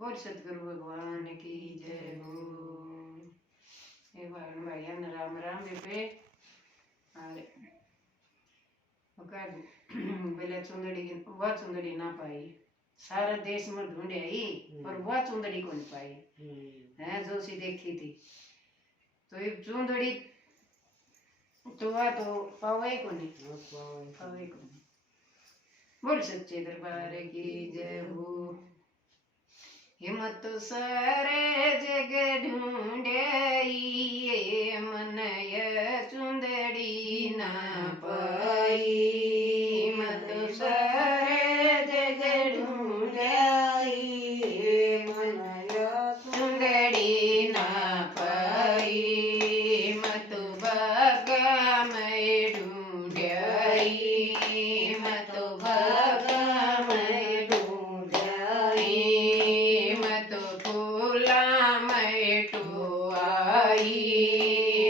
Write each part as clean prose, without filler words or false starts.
बोल सतगुरु भगवान की जय हो। ए भाई राम राम बेटे अरे पहले चुंदड़ी वह चुंदड़ी ना पाई सारा देश में ढूंढे आई पर वह चुंदड़ी को नहीं पाई है जो सी देखी थी। तो ये चुंदड़ी तो वह तो पावे को नहीं पावे को नहीं। बोल सच्चे दरबार की जय हो। हिम्मत सारे जग ढूंढे मन ये चुंदड़ी ना पाई। हिम्मत सारे जग ढूंढे मन ये चुंदड़ी ना पाई। मत भागा मैं ढूंढे मत भागा मैं ढूंढे मत फूला मैं तो आई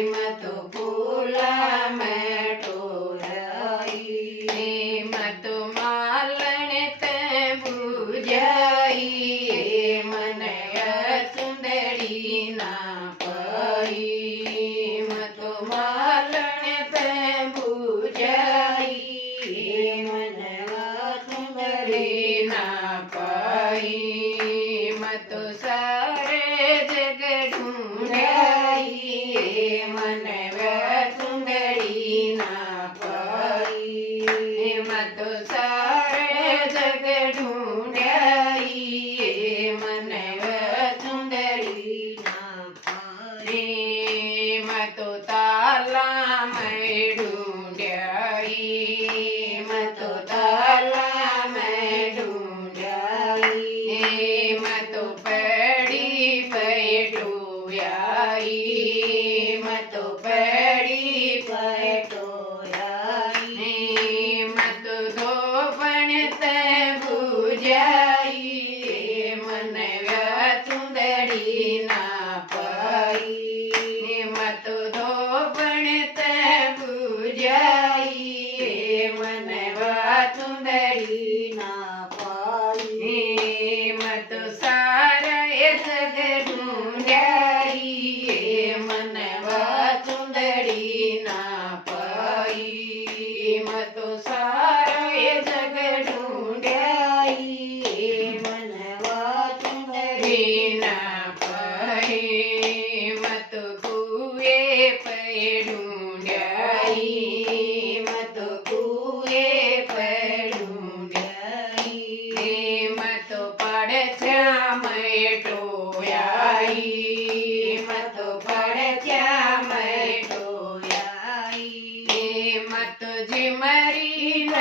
मत फूला मैं तो आई मत मालन ते बुझाई मन सुंदरी ना पाई। मत मालन ते बुझाई मन सुंदरी ना पाई। मत सारे जग ढूंढाई मन सुंदरी ना पाई। मत सारे जग ढूंढाई मन सुंदरी ना पाई। मत ताला मैं ढूंढाई मत ताला मैं ढूंढाई मत पड़ी पैटो आई मत पड़ी पैटो आई मत धोपण ते बुझाई मन सुंदरी ना पाई। मत धोपण ते बुझाई मन सुंदरी ना पाई। मत सारा जग ढूंढाई मन सुंदरी ना पाई। मत सारा जग ढूंढाई मन सुंदरी ना पाई। मत कुए पे ढूंढाई मत कुए पे ढूंढाई मत पड़ मैं टोयाई मत पड़ मैं टोयाई मत झिमरी न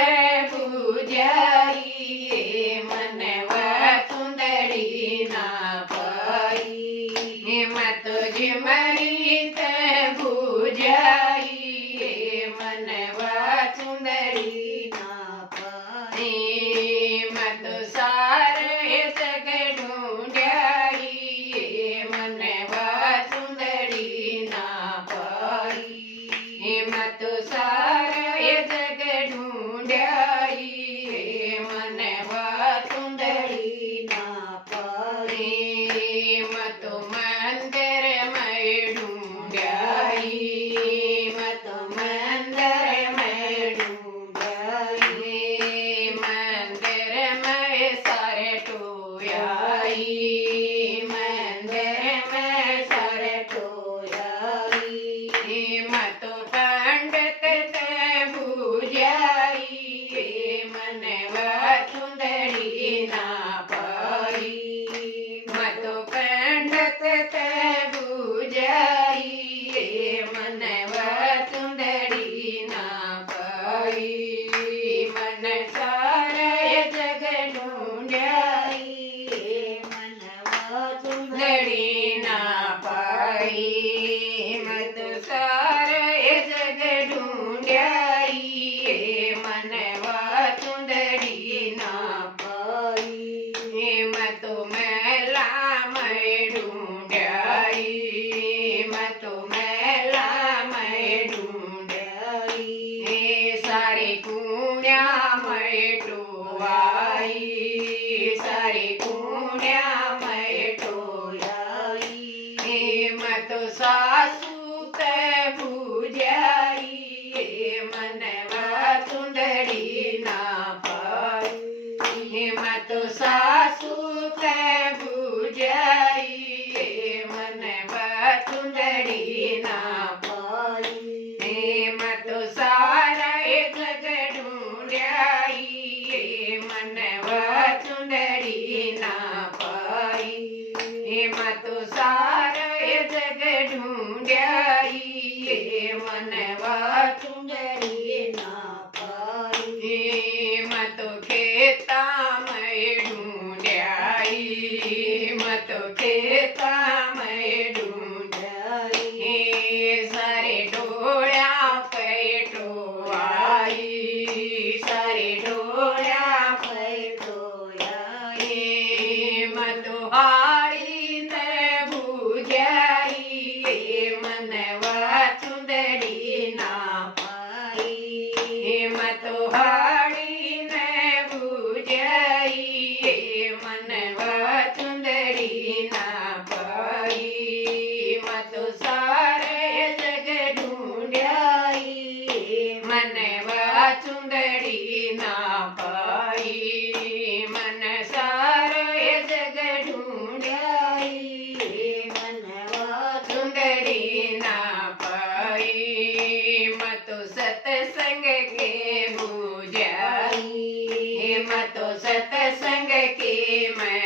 बुझाई मन सुंदरी ना पाई। मत झिमरी त बुझाई मन सुंदरी ना पाई। मत सारे जग ढूंढाई मन सुंदरी ना पाई। मत सारे जग ढूंढाई मन सुंदरी ना पाई। मत मंदिर मैं ढूंढाई मत मंदिर मैं ढूंढाई मंदिर में सारे टोयाई मंदिर में सारे टोयाई मत पंडित ते बुझाई मन सुंदरी ना पाई। मत पंडित ते बुझाई मन सुंदरी ना पाई। मन सारे जग ढूंढाई मन सुंदरी ना पाई। मत सारे जग ढूंढाई मन सुंदरी ना पाई। मत मेला मैं ढूंढाई मत मेला मैं ढूंढाई सारे कुण्या मैं टोवाई मत सासू के बुझाई मन चुंदड़ी ना पाई मत सारा जग ढूंढाई मन चुंदड़ी ना पाई मत सारा जग ढूंढाई मन चुंदड़ी ना पाई मत खेता में ढूंढाई मत खेता में ढूंढाई सारे डोळ्या पैठो आई सारे डोळ्या पैठो आई मत हारी न बुझाई मन चुंदड़ी ना पाई मत हारी न बुझाई मन चुंदड़ी ना पाई मत सारे जग ढूंढाई मन चुंदड़ी ना पाई मन सारे जग ढूंढाई मन चुंदड़ी ना पाई मत सत्संग के बुझाई मत सत्संग के मैं